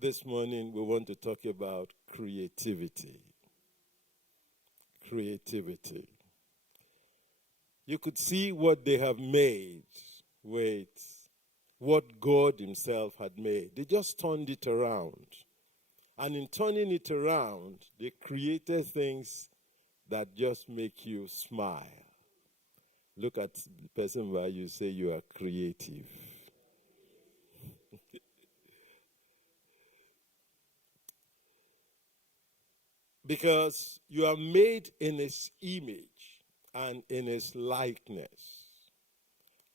This morning we want to talk about creativity. Creativity. You could see what they have made with what God himself had made. They just turned it around. And in turning it around, they created things that just make you smile. Look at the person where you say you are creative. Because you are made in his image and in his likeness.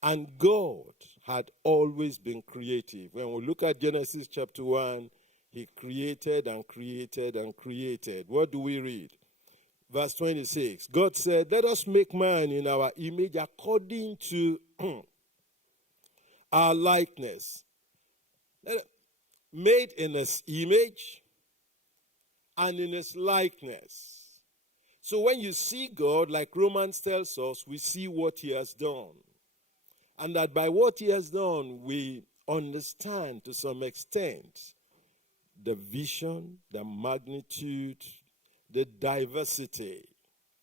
And God had always been creative. When we look at Genesis chapter 1, he created and created and created. What do we read? Verse 26. God said, let us make man in our image according to our likeness. Made in his image and in his likeness. So when you see God, like Romans tells us, we see what he has done. And that by what he has done, we understand to some extent the vision, the magnitude, the diversity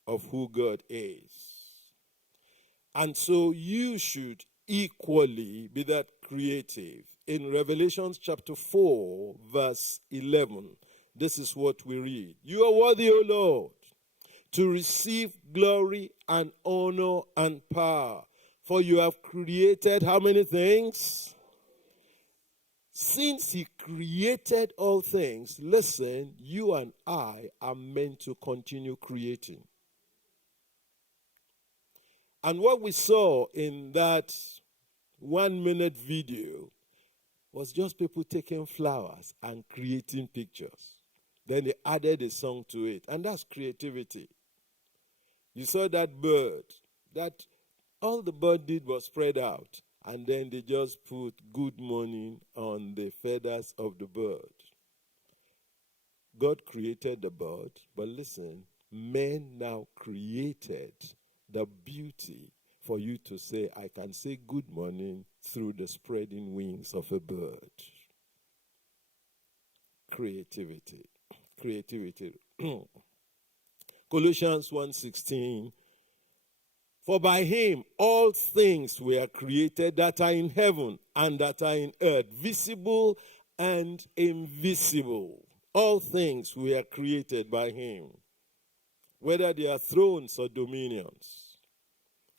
of who God is. And so you should equally be that creative. In Revelation chapter 4, verse 11, this is what we read. You are worthy, O Lord, to receive glory and honor and power. For you have created how many things? Since he created all things, listen, you and I are meant to continue creating. And what we saw in that 1-minute video was just people taking flowers and creating pictures. Then they added a song to it, and that's creativity. You saw that bird, that all the bird did was spread out, and then they just put good morning on the feathers of the bird. God created the bird, but listen, men now created the beauty for you to say, I can say good morning through the spreading wings of a bird. Creativity. Creativity. Colossians 1:16. For by him all things were created that are in heaven and that are in earth, visible and invisible. All things were created by him, whether they are thrones or dominions,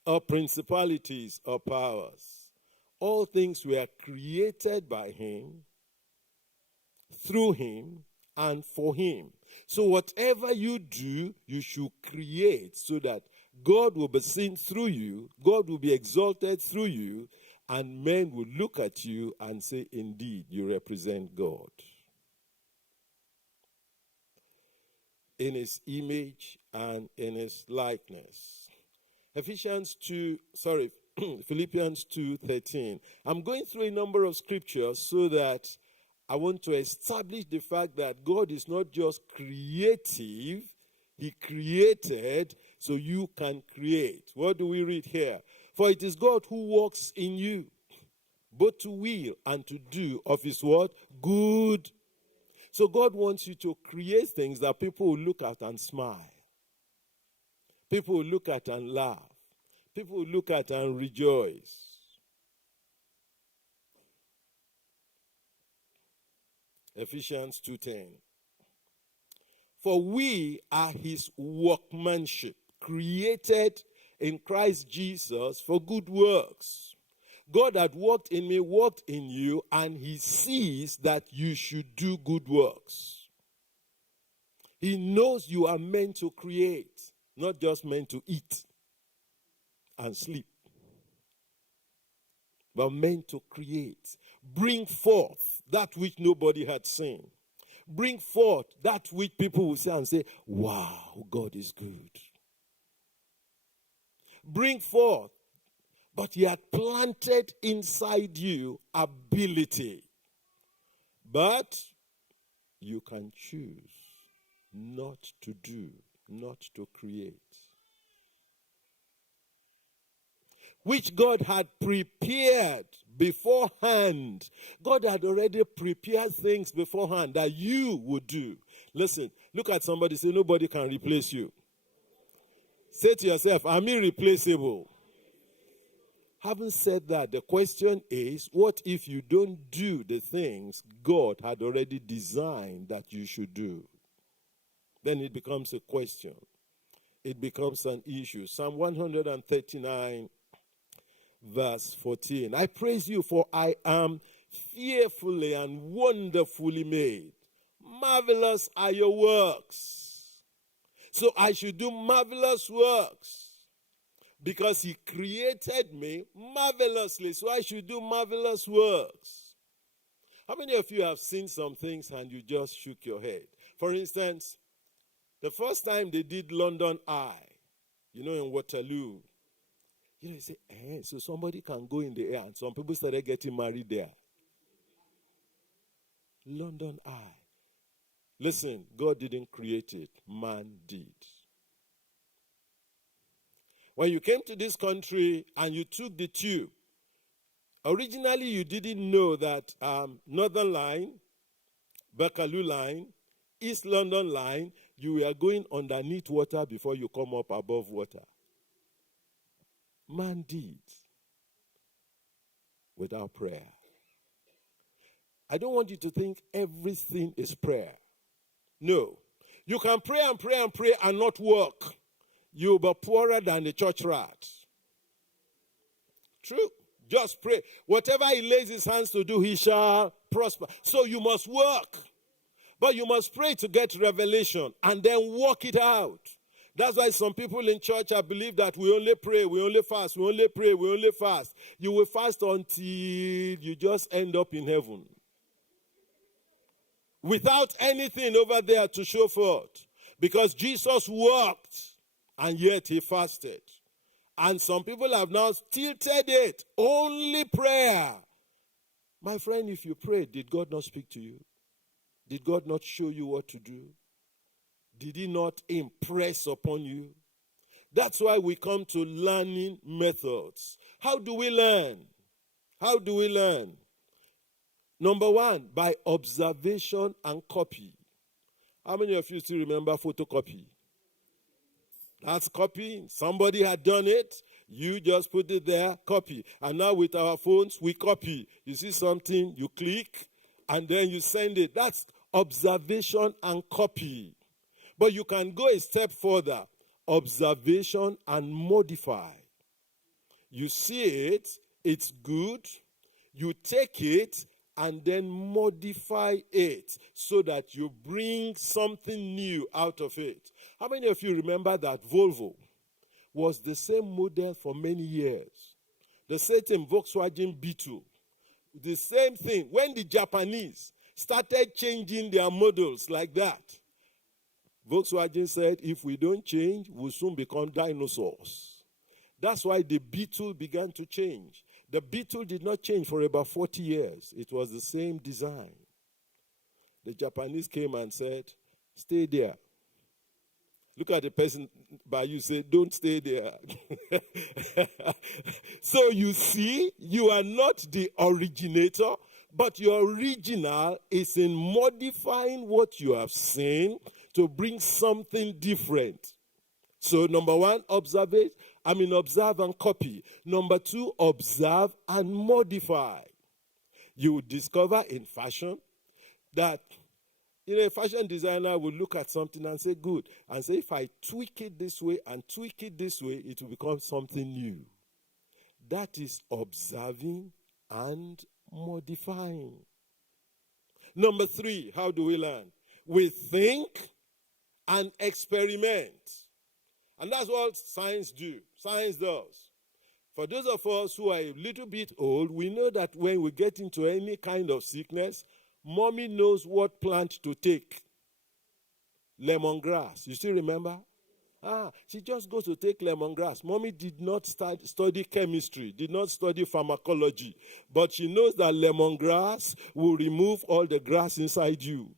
or principalities or powers. All things were created by him, through him, and for him. So whatever you do, you should create so that God will be seen through you, God will be exalted through you, and men will look at you and say, indeed, you represent God. In his image and in his likeness. Philippians 2:13. I'm going through a number of scriptures so that I want to establish the fact that God is not just creative, he created so you can create. What do we read here? For it is God who works in you, both to will and to do of his what? Good. So God wants you to create things that people will look at and smile. People will look at and laugh. People will look at and rejoice. Ephesians 2:10. For we are his workmanship, created in Christ Jesus for good works. God had worked in me, worked in you, and he sees that you should do good works. He knows you are meant to create, not just meant to eat and sleep, but meant to create. Bring forth that which nobody had seen. Bring forth that which people will see and say, wow, God is good. Bring forth, but he had planted inside you ability. But you can choose not to do, not to create. Which God had prepared beforehand. God had already prepared things beforehand that you would do. Listen, look at somebody, say, nobody can replace you. Say to yourself, I'm irreplaceable. Having said that, the question is, what if you don't do the things God had already designed that you should do? Then it becomes a question. It becomes an issue. Psalm 139, verse 14. I praise you, for I am fearfully and wonderfully made. Marvelous are your works. So I should do marvelous works, because he created me marvelously, so I should do marvelous works. How many of you have seen some things and you just shook your head? For instance, the first time they did London Eye, in Waterloo, you say, so somebody can go in the air, and some people started getting married there. London Eye. Listen, God didn't create it, man did. When you came to this country and you took the tube, originally you didn't know that Northern Line, Bakerloo Line, East London Line, you were going underneath water before you come up above water. Man did, without prayer. I don't want you to think everything is prayer. No. You can pray and pray and pray and not work. You'll be poorer than the church rat. True. Just pray. Whatever he lays his hands to do, he shall prosper. So you must work. But you must pray to get revelation and then work it out. That's why some people in church, I believe that we only pray, we only fast, we only pray, we only fast. You will fast until you just end up in heaven, without anything over there to show forth. Because Jesus worked, and yet he fasted. And some people have now tilted it. Only prayer. My friend, if you pray, did God not speak to you? Did God not show you what to do? Did he not impress upon you? That's why we come to learning methods. How do we learn? How do we learn? Number one, by observation and copy. How many of you still remember photocopy? That's copy. Somebody had done it. You just put it there, copy. And now with our phones, we copy. You see something, you click, and then you send it. That's observation and copy. But you can go a step further. Observation and modify. You see it, it's good. You take it and then modify it so that you bring something new out of it. How many of you remember that Volvo was the same model for many years? The same Volkswagen Beetle. The same thing. When the Japanese started changing their models like that, Volkswagen said, if we don't change, we'll soon become dinosaurs. That's why the Beetle began to change. The Beetle did not change for about 40 years. It was the same design. The Japanese came and said, stay there. Look at the person by you, say, don't stay there. So you see, you are not the originator, but your original is in modifying what you have seen to bring something different. So number one, observe and copy. Number two, observe and modify. You will discover in fashion that a fashion designer will look at something and say, good. And say, if I tweak it this way and tweak it this way, it will become something new. That is observing and modifying. Number three, how do we learn? We think and experiment. And that's what science does. For those of us who are a little bit old, we know that when we get into any kind of sickness, mommy knows what plant to take. Lemongrass. You still remember? She just goes to take lemongrass. Mommy did not study chemistry, did not study pharmacology, but she knows that lemongrass will remove all the grass inside you.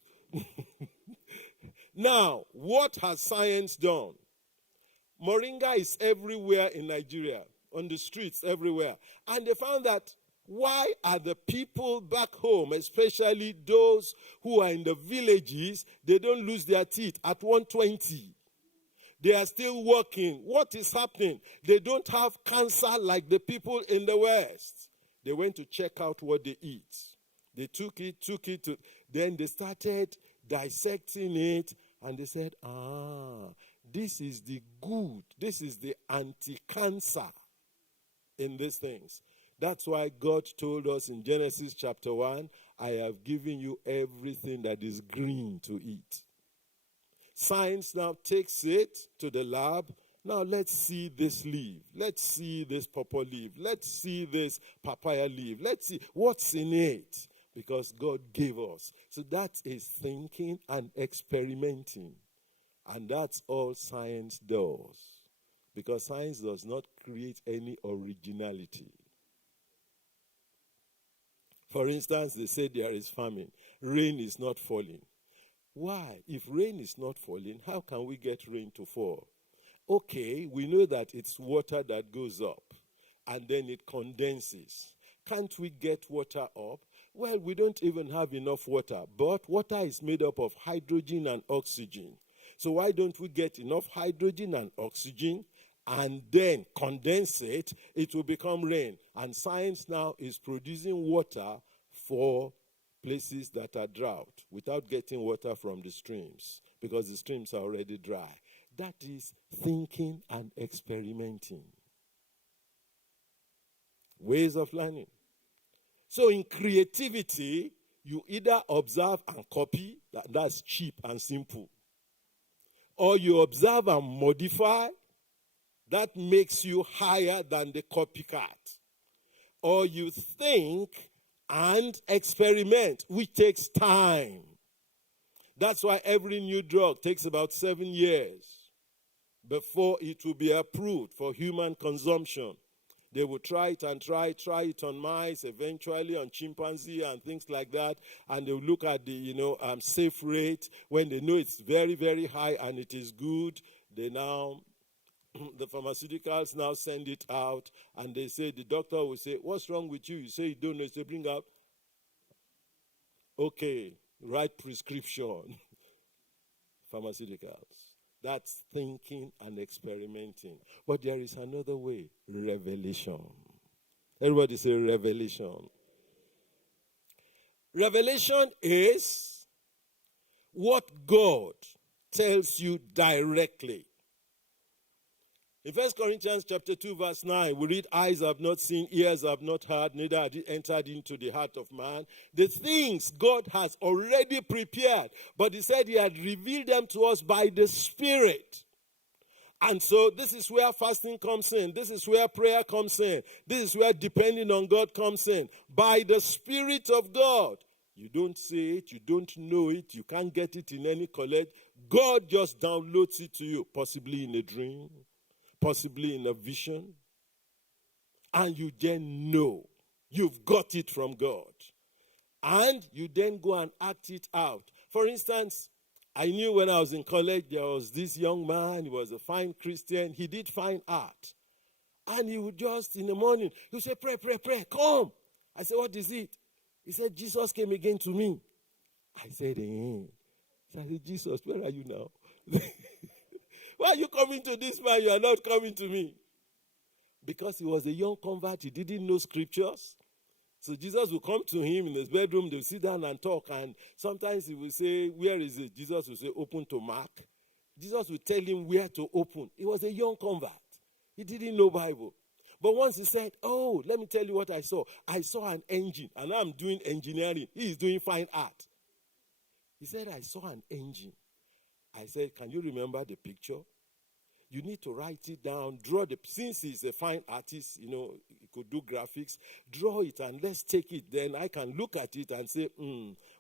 Now, what has science done? Moringa is everywhere in Nigeria, on the streets, everywhere. And they found that Why are the people back home, especially those who are in the villages, they don't lose their teeth at 120? They are still working. What is happening? They don't have cancer like the people in the West. They went to check out what they eat. They took it, then they started dissecting it, and they said, this is the good, this is the anti-cancer in these things. That's why God told us in Genesis chapter 1, I have given you everything that is green to eat. Science now takes it to the lab. Now let's see this leaf. Let's see this purple leaf. Let's see this papaya leaf. Let's see what's in it. Because God gave us. So that is thinking and experimenting. And that's all science does. Because science does not create any originality. For instance, they say there is famine. Rain is not falling. Why? If rain is not falling, how can we get rain to fall? Okay, we know that it's water that goes up and then it condenses. Can't we get water up? Well, we don't even have enough water, but water is made up of hydrogen and oxygen. So why don't we get enough hydrogen and oxygen and then condense it? It will become rain. And science now is producing water for places that are drought without getting water from the streams because the streams are already dry. That is thinking and experimenting. Ways of learning. So in creativity, you either observe and copy, that's cheap and simple. Or you observe and modify, that makes you higher than the copycat. Or you think and experiment, which takes time. That's why every new drug takes about 7 years before it will be approved for human consumption. They will try it it on mice, eventually on chimpanzee and things like that, and they will look at the safe rate. When they know it's very, very high and it is good, they now the pharmaceuticals now send it out, and they say, the doctor will say, what's wrong with you? You say you don't know. They bring up, okay, write prescription. Pharmaceuticals. That's thinking and experimenting. But there is another way, revelation. Everybody say revelation. Revelation is what God tells you directly. In 1 Corinthians chapter 2, verse 9, we read, eyes have not seen, ears have not heard, neither had it entered into the heart of man. The things God has already prepared, but he said he had revealed them to us by the Spirit. And so this is where fasting comes in. This is where prayer comes in. This is where depending on God comes in. By the Spirit of God. You don't see it, you don't know it, you can't get it in any college. God just downloads it to you, possibly in a dream, possibly in a vision, and you then know you've got it from God. And you then go and act it out. For instance, I knew when I was in college, there was this young man, he was a fine Christian, he did fine art. And he would just, in the morning, he would say, pray, come. I said, what is it? He said, Jesus came again to me. I said, I said, Jesus, where are you now? Why are you coming to this man? You are not coming to me. Because he was a young convert. He didn't know scriptures. So Jesus will come to him in his bedroom. They will sit down and talk. And sometimes he will say, where is it? Jesus will say, open to Mark. Jesus will tell him where to open. He was a young convert. He didn't know Bible. But once he said, oh, let me tell you what I saw. I saw an engine. And I'm doing engineering. He is doing fine art. He said, I saw an engine. I said, can you remember the picture? You need to write it down, since he's a fine artist, he could do graphics, draw it and let's take it. Then I can look at it and say,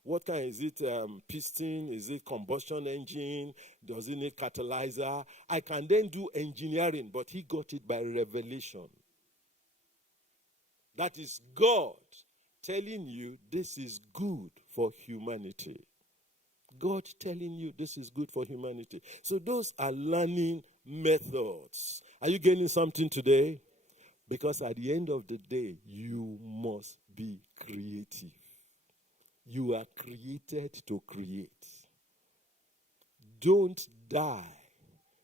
what kind is it? Piston? Is it combustion engine? Does it need catalyzer? I can then do engineering, but he got it by revelation. That is God telling you this is good for humanity. God telling you this is good for humanity. So those are learning methods. Are you getting something today? Because at the end of the day, you must be creative. You are created to create. Don't die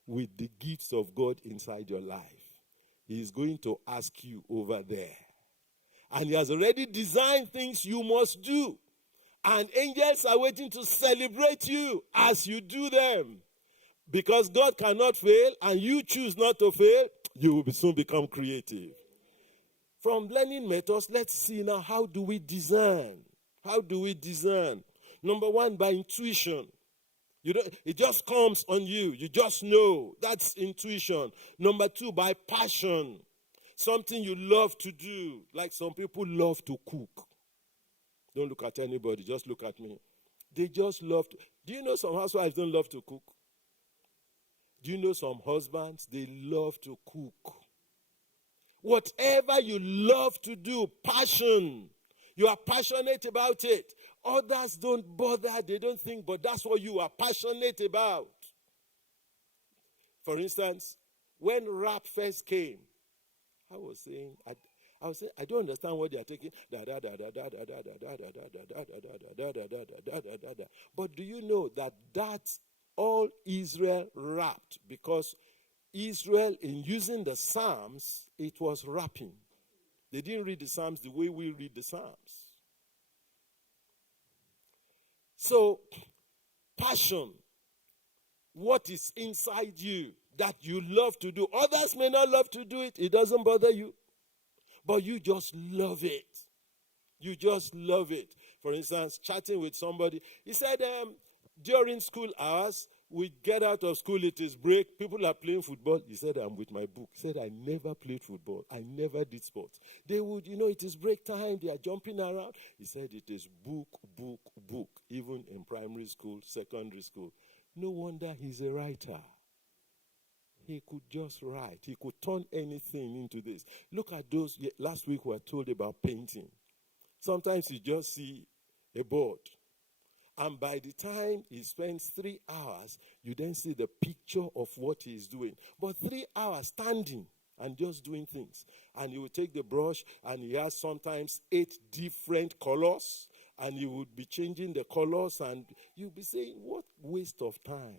with the gifts of God inside your life. He is going to ask you over there. And he has already designed things you must do. And angels are waiting to celebrate you as you do them. Because God cannot fail and you choose not to fail, you will soon become creative. From learning methods, let's see now, how do we design? How do we design? Number one, by intuition. It just comes on you. You just know. That's intuition. Number two, by passion. Something you love to do. Like some people love to cook. Don't look at anybody. Just look at me. They just love to. Do you know some housewives don't love to cook? Do you know some husbands, they love to cook? Whatever you love to do, passion. You are passionate about it. Others don't bother. They don't think, but that's what you are passionate about. For instance, when rap first came, I was saying, I don't understand what they are taking. But do you know that that's all Israel rapped? Because Israel, in using the Psalms, it was rapping. They didn't read the Psalms the way we read the Psalms. So, passion, what is inside you that you love to do. Others may not love to do it. It doesn't bother you. But you just love it. You just love it. For instance, chatting with somebody. He said, during school hours, we get out of school, it is break. People are playing football. He said, I'm with my book. He said, I never played football. I never did sports. They would, it is break time. They are jumping around. He said, it is book, book, book. Even in primary school, secondary school. No wonder he's a writer. He could just write. He could turn anything into this. Look at those. Last week we were told about painting. Sometimes you just see a board. And by the time he spends 3 hours, you then see the picture of what he is doing. But 3 hours standing and just doing things. And he will take the brush, and he has sometimes 8 different colors. And he would be changing the colors, and you'll be saying, what waste of time.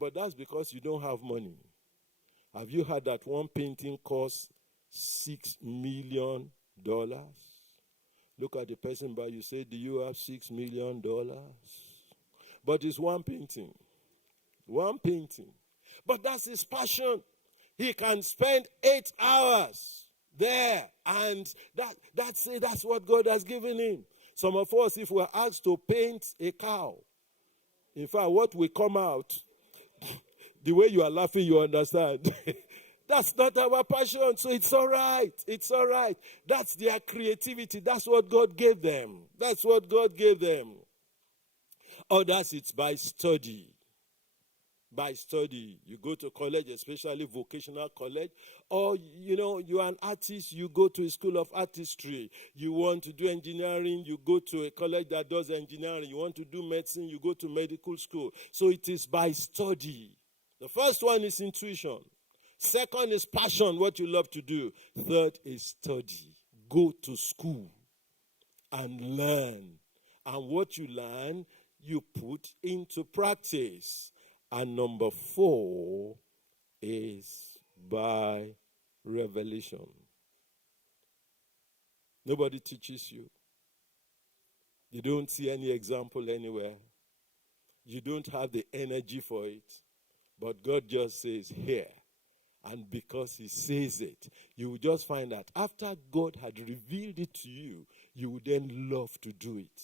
But that's because you don't have money. Have you heard that one painting costs $6 million? Look at the person by you, say, do you have $6 million? But it's one painting. One painting. But that's his passion. He can spend 8 hours there, and that's it. That's what God has given him. Some of us, if we're asked to paint a cow, in fact, what will come out, the way you are laughing, you understand. That's not our passion, so it's all right. It's all right. That's their creativity. That's what God gave them. That's what God gave them. Others, it's by study. By study. You go to college, especially vocational college, or, you're an artist, you go to a school of artistry. You want to do engineering, you go to a college that does engineering. You want to do medicine, you go to medical school. So it is by study. The first one is intuition. Second is passion, what you love to do. Third is study. Go to school and learn. And what you learn, you put into practice. And number 4 is by revelation. Nobody teaches you. You don't see any example anywhere. You don't have the energy for it. But God just says, here. And because he says it, you will just find that after God had revealed it to you, you would then love to do it.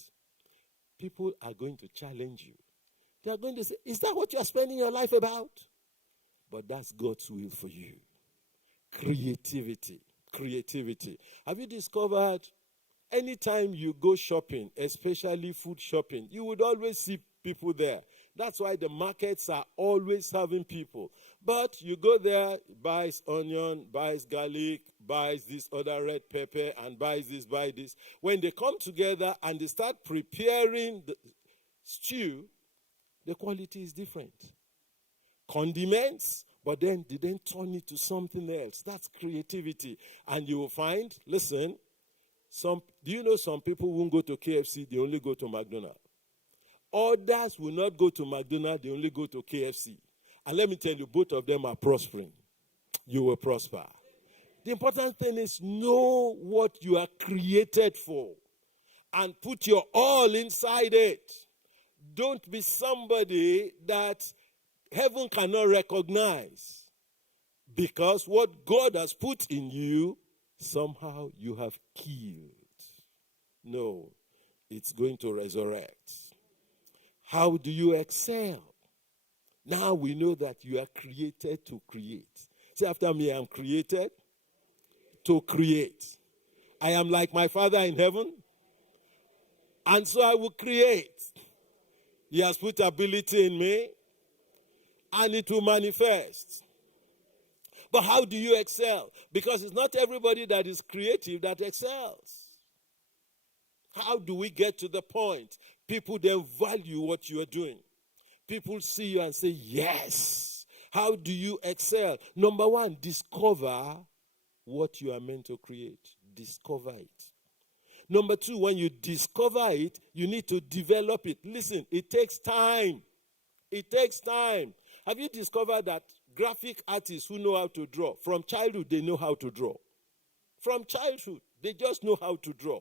People are going to challenge you. They are going to say, is that what you are spending your life about? But that's God's will for you. Creativity. Creativity. Have you discovered anytime you go shopping, especially food shopping, you would always see people there. That's why the markets are always having people. But you go there, buys onion, buys garlic, buys this other red pepper, and buys this, buy this. When they come together and they start preparing the stew, the quality is different. Condiments, but then they then turn it to something else. That's creativity. And you will find, listen, do you know some people won't go to KFC, they only go to McDonald's? Others will not go to McDonald's, they only go to KFC. And let me tell you, both of them are prospering. You will prosper. The important thing is know what you are created for and put your all inside it. Don't be somebody that heaven cannot recognize, because what God has put in you, somehow you have killed. No, it's going to resurrect. How do you excel? Now we know that you are created to create. Say after me, I am created to create. I am like my Father in heaven, and so I will create. He has put ability in me, and it will manifest. But how do you excel? Because it's not everybody that is creative that excels. How do we get to the point? People then value what you are doing. People see you and say, yes. How do you excel? Number one, discover what you are meant to create. Discover it. Number two, when you discover it, you need to develop it. Listen, it takes time. It takes time. Have you discovered that graphic artists who know how to draw, from childhood, they know how to draw? From childhood, they just know how to draw.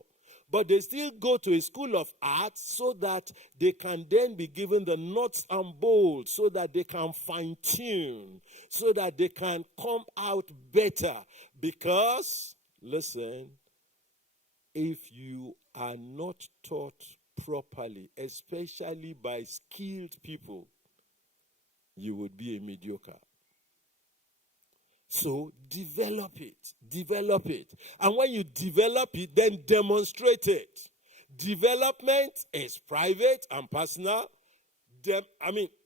But they still go to a school of art so that they can then be given the nuts and bolts, so that they can fine-tune, so that they can come out better. Because, listen, if you are not taught properly, especially by skilled people, you would be a mediocre. So develop it. Develop it. And when you develop it, then demonstrate it. Development is private and personal.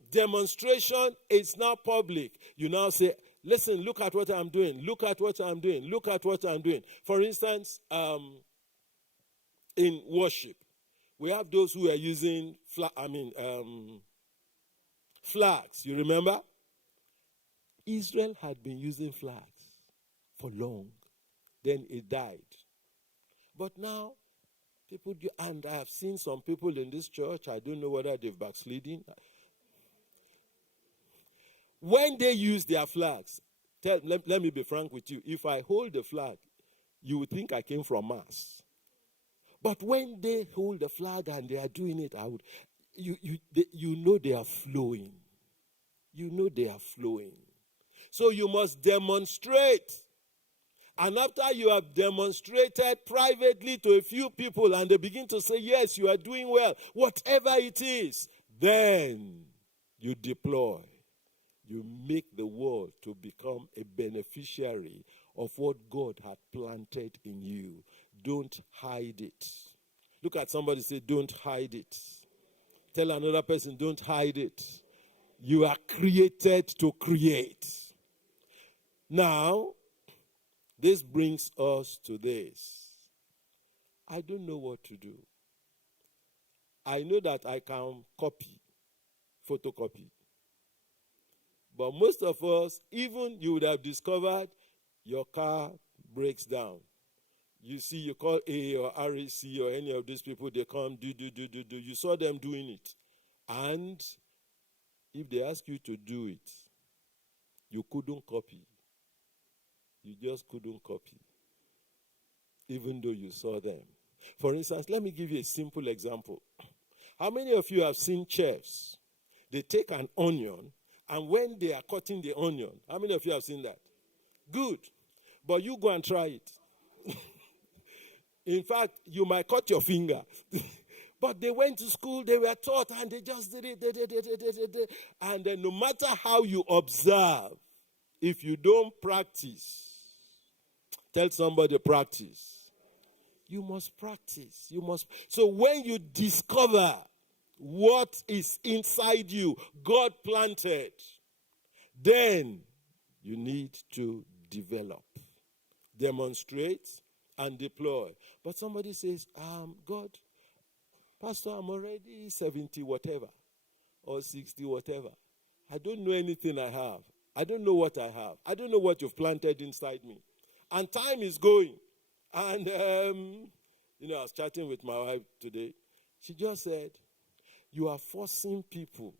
Demonstration is now public. You now say, listen, look at what I'm doing. Look at what I'm doing. Look at what I'm doing. For instance, in worship, we have those who are using flags. You remember? Israel had been using flags for long. Then it died. But now, people do, and I have seen some people in this church, I don't know whether they've backsliding. When they use their flags, let me be frank with you. If I hold the flag, you would think I came from Mars. But when they hold the flag and they are doing it, you know they are flowing. You know they are flowing. So you must demonstrate. And after you have demonstrated privately to a few people and they begin to say, yes, you are doing well, whatever it is, then you deploy. You make the world to become a beneficiary of what God had planted in you. Don't hide it. Look at somebody, say, don't hide it. Tell another person, don't hide it. You are created to create. Now, this brings us to this. I don't know what to do. I know that I can photocopy. But most of us, even you would have discovered your car breaks down. You see, you call A or RAC or any of these people, they come, do. You saw them doing it. And if they ask you to do it, you couldn't copy. You just couldn't copy, even though you saw them. For instance, let me give you a simple example. How many of you have seen chefs? They take an onion, and when they are cutting the onion, how many of you have seen that? Good. But you go and try it. In fact, you might cut your finger. But they went to school, they were taught, and they just did it. And then no matter how you observe, if you don't practice, tell somebody practice. You must practice. So when you discover what is inside you, God planted, then you need to develop, demonstrate, and deploy. But somebody says, God, Pastor, I'm already 70 whatever, or 60 whatever. I don't know anything I have. I don't know what I have. I don't know what you've planted inside me. And time is going. And, I was chatting with my wife today. She just said, you are forcing people.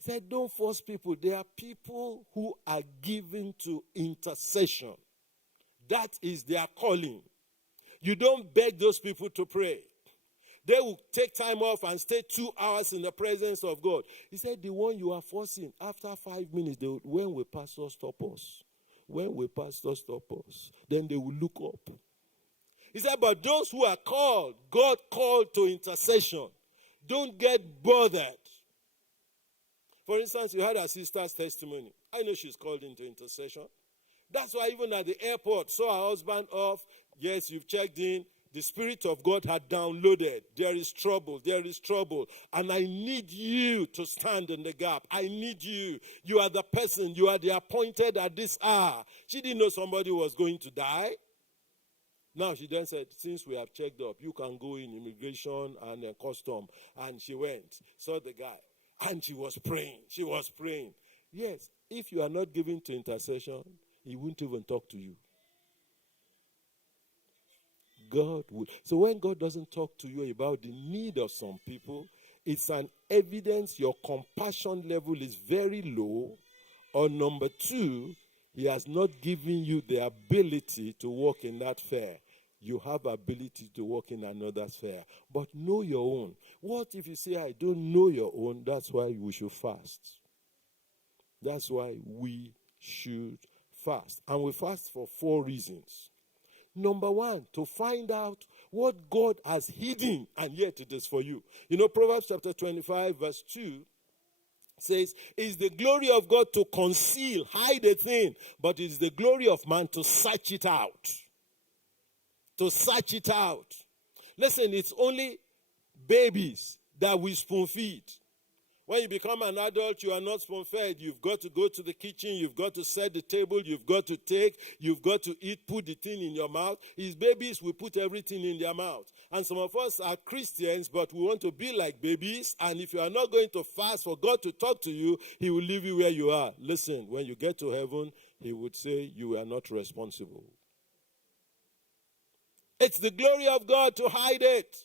Said, don't force people. There are people who are given to intercession. That is their calling. You don't beg those people to pray. They will take time off and stay 2 hours in the presence of God. He said, the one you are forcing, after 5 minutes, when will pastor stop us? When will pastor stop us? Then they will look up. He said, but those who are called, God called to intercession, don't get bothered. For instance, you had our sister's testimony. I know she's called into intercession. That's why even at the airport, saw her husband off. Yes, you've checked in. The Spirit of God had downloaded. There is trouble. There is trouble. And I need you to stand in the gap. I need you. You are the person. You are the appointed at this hour. She didn't know somebody was going to die. Now she then said, since we have checked up, you can go in immigration and custom. And she went, saw the guy. And she was praying. She was praying. Yes, if you are not given to intercession, he won't even talk to you. God will. So when God doesn't talk to you about the need of some people, it's an evidence your compassion level is very low. Or number two, he has not given you the ability to walk in that sphere. You have ability to walk in another sphere. But know your own. What if you say, I don't know your own? That's why we should fast. That's why we should fast. And we fast for 4 reasons. Number 1, to find out what God has hidden, and yet it is for you. Proverbs chapter 25, verse 2 says, it's the glory of God to conceal, hide a thing, but it's the glory of man to search it out. To search it out. Listen, it's only babies that we spoon feed. When you become an adult, you are not spoon-fed. You've got to go to the kitchen. You've got to set the table. You've got to take. You've got to eat. Put the thing in your mouth. His babies will put everything in their mouth. And some of us are Christians, but we want to be like babies. And if you are not going to fast for God to talk to you, he will leave you where you are. Listen, when you get to heaven, he would say you are not responsible. It's the glory of God to hide it.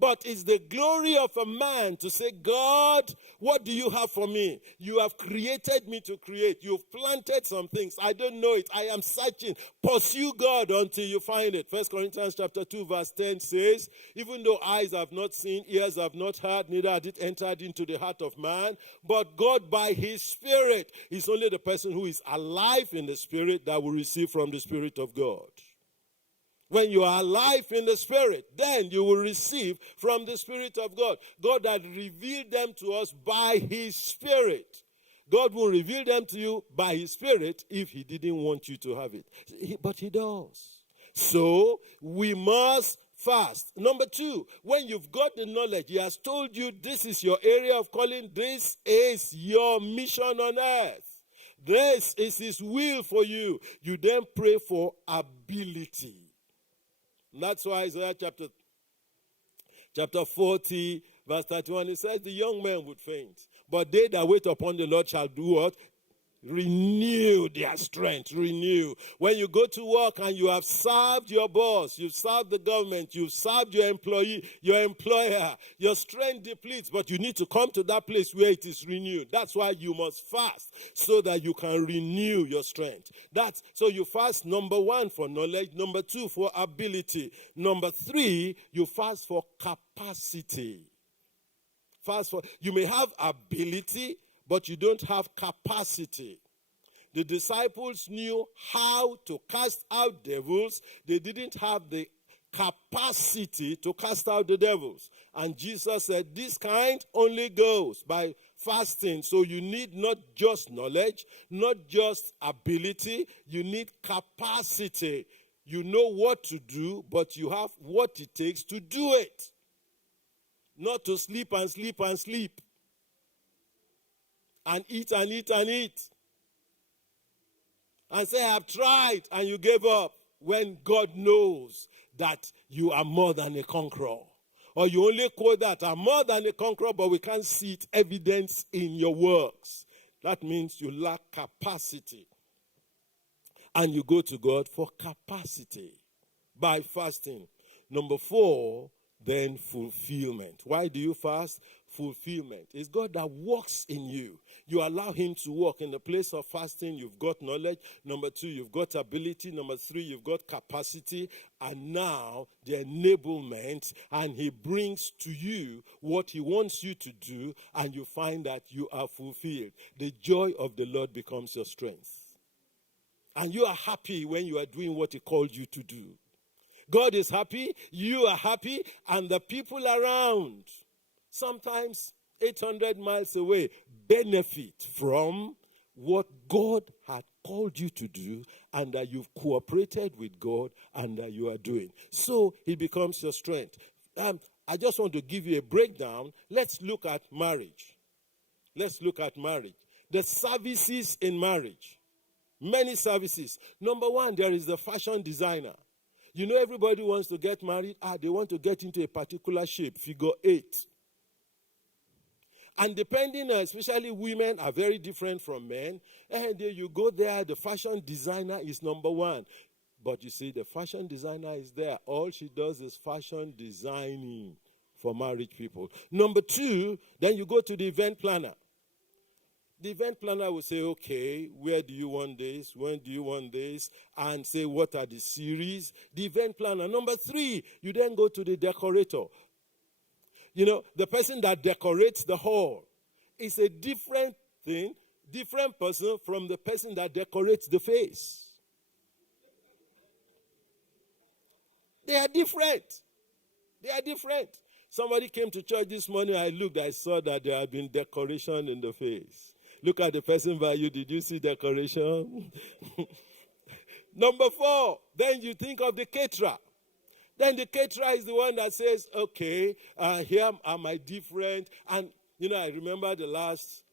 But it's the glory of a man to say, God, what do you have for me? You have created me to create. You've planted some things. I don't know it. I am searching. Pursue God until you find it. 1 Corinthians chapter 2 verse 10 says, even though eyes have not seen, ears have not heard, neither had it entered into the heart of man, but God by his Spirit is only the person who is alive in the Spirit that will receive from the Spirit of God. When you are alive in the Spirit, then you will receive from the Spirit of God. God had revealed them to us by his Spirit. God will reveal them to you by his Spirit if he didn't want you to have it. But he does. So, we must fast. Number 2, when you've got the knowledge, he has told you this is your area of calling, this is your mission on earth. This is his will for you. You then pray for ability. And that's why Isaiah chapter 40, verse 31, it says the young men would faint. But they that wait upon the Lord shall do what? Renew their strength. Renew. When you go to work and you have served your boss, you've served the government, you've served your employee, your employer, your strength depletes, but you need to come to that place where it is renewed. That's why you must fast, so that you can renew your strength. So you fast, number 1, for knowledge. Number 2, for ability. Number 3, you fast for capacity. You may have ability, but you don't have capacity. The disciples knew how to cast out devils. They didn't have the capacity to cast out the devils. And Jesus said, this kind only goes by fasting. So you need not just knowledge, not just ability. You need capacity. You know what to do, but you have what it takes to do it. Not to sleep and sleep and sleep. And eat and eat and eat. And say, I've tried, and you gave up. When God knows that you are more than a conqueror. Or you only quote that, I'm more than a conqueror, but we can't see it evidence in your works. That means you lack capacity. And you go to God for capacity by fasting. Number 4, then fulfillment. Why do you fast? Fulfillment. It's God that works in you. You allow him to work. In the place of fasting, you've got knowledge. Number 2, you've got ability. Number 3, you've got capacity. And now, the enablement. And he brings to you what he wants you to do. And you find that you are fulfilled. The joy of the Lord becomes your strength. And you are happy when you are doing what he called you to do. God is happy, you are happy, and the people around, sometimes 800 miles away, benefit from what God had called you to do, and that you've cooperated with God, and that you are doing. So he becomes your strength. I just want to give you a breakdown. Let's look at marriage. Let's look at marriage. The services in marriage. Many services. Number 1, there is the fashion designer. You know, everybody wants to get married. They want to get into a particular shape, figure 8. And depending, especially women are very different from men. And you go there, the fashion designer is number 1. But you see, the fashion designer is there. All she does is fashion designing for married people. Number 2, then you go to the event planner. The event planner will say, okay, where do you want this? When do you want this? And say, what are the series? The event planner. Number 3, you then go to the decorator. You know, the person that decorates the hall is a different thing, different person from the person that decorates the face. They are different. They are different. Somebody came to church this morning. I looked, I saw that there had been decoration in the face. Look at the person by you. Did you see decoration? Number 4, then you think of the caterer. Then the caterer is the one that says, okay, here am I different? And, you know, I remember the last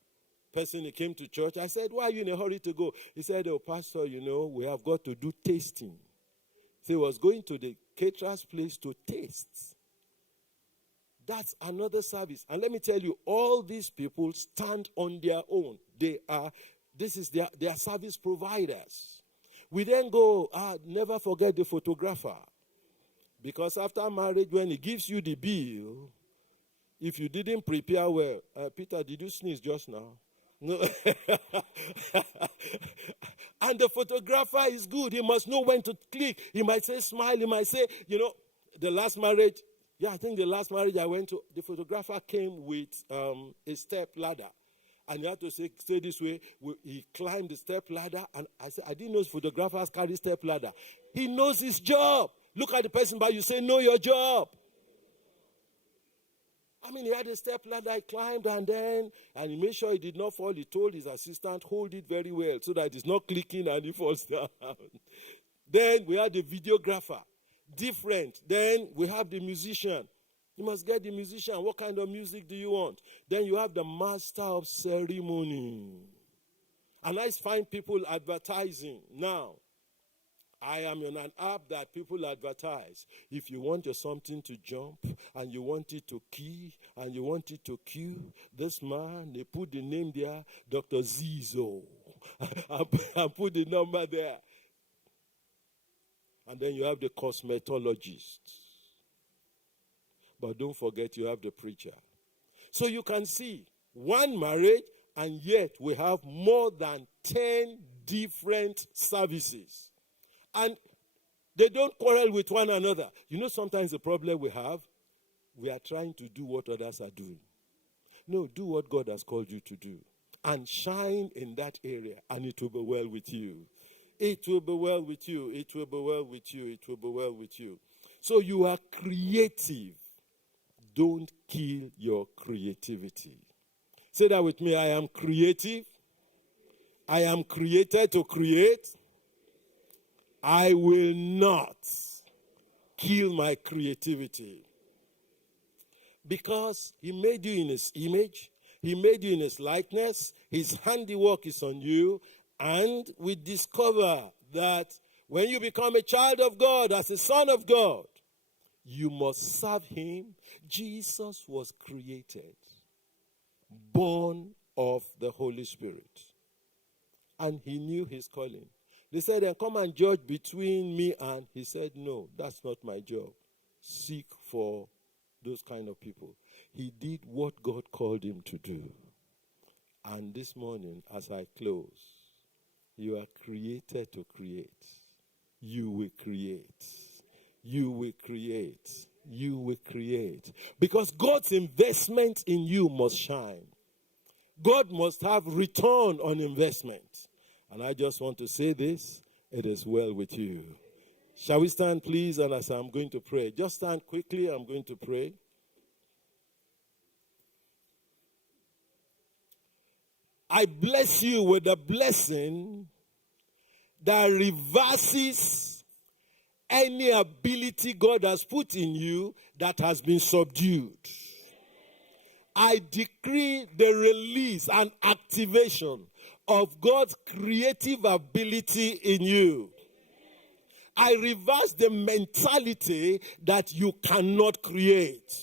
person who came to church. I said, why are you in a hurry to go? He said, oh, pastor, you know, we have got to do tasting. So he was going to the caterer's place to taste. That's another service. And let me tell you, all these people stand on their own. This is their service providers. We then go, never forget the photographer. Because after marriage, when he gives you the bill, if you didn't prepare well, Peter, did you sneeze just now? No. And the photographer is good. He must know when to click. He might say smile. He might say, you know, the last marriage, I think the last marriage I went to, the photographer came with a step ladder. And you have to say this way. He climbed the step ladder. And I said, I didn't know photographers carry step ladder. He knows his job. Look at the person by you, say, know your job. I mean, he had a step ladder, he climbed, and he made sure he did not fall. He told his assistant, hold it very well so that it's not clicking and he falls down. Then we had the videographer. Different. Then we have the musician. You must get the musician. What kind of music do you want? Then you have the master of ceremony. And I find people advertising now. I am on an app that people advertise. If you want your something to jump and you want it to key and you want it to cue, this man, they put the name there, Dr. Zizo, and put the number there. And then you have the cosmetologist. But don't forget you have the preacher. So you can see one marriage, and yet we have more than 10 different services. And they don't quarrel with one another. You know, sometimes the problem we have, we are trying to do what others are doing. No, do what God has called you to do. And shine in that area, and it will be well with you. It will be well with you. It will be well with you. It will be well with you. So you are creative. Don't kill your creativity. Say that with me. I am creative. I am created to create. I will not kill my creativity. Because he made you in his image. He made you in his likeness. His handiwork is on you. And we discover that when you become a child of God, as a son of God, You must serve him. Jesus was created, born of the Holy Spirit. And he knew his calling. They said, then come and judge between me and. He said, no, that's not my job. Seek for those kind of people. He did what God called him to do. And this morning, as I close, you are created to create. You will create. You will create. You will create. Because God's investment in you must shine. God must have return on investment. And I just want to say this, it is well with you. Shall we stand, please? And as I'm going to pray, just stand quickly, I'm going to pray. I bless you with a blessing that reverses any ability God has put in you that has been subdued. I decree the release and activation of God's creative ability in you. I reverse the mentality that you cannot create.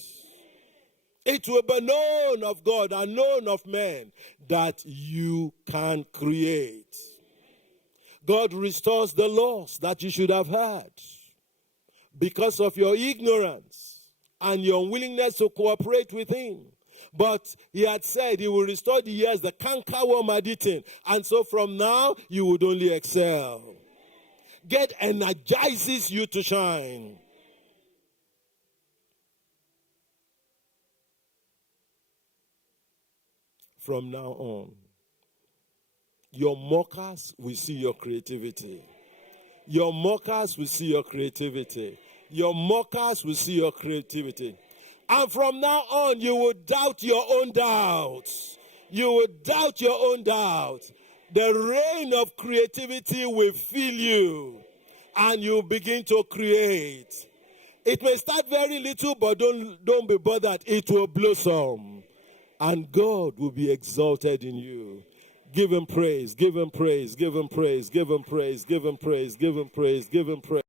It will be known of God and known of men that you can create. God restores the loss that you should have had because of your ignorance and your unwillingness to cooperate with him. But he had said he will restore the years the cankerworm had eaten. And so from now, you would only excel. Get energizes you to shine. From now on, your mockers will see your creativity. Your mockers will see your creativity. Your mockers will see your creativity. And from now on, you will doubt your own doubts. You will doubt your own doubts. The rain of creativity will fill you. And you begin to create. It may start very little, but don't be bothered. It will blossom. And God will be exalted in you. Give him praise, give him praise, give him praise, give him praise, give him praise, give him praise, give him praise.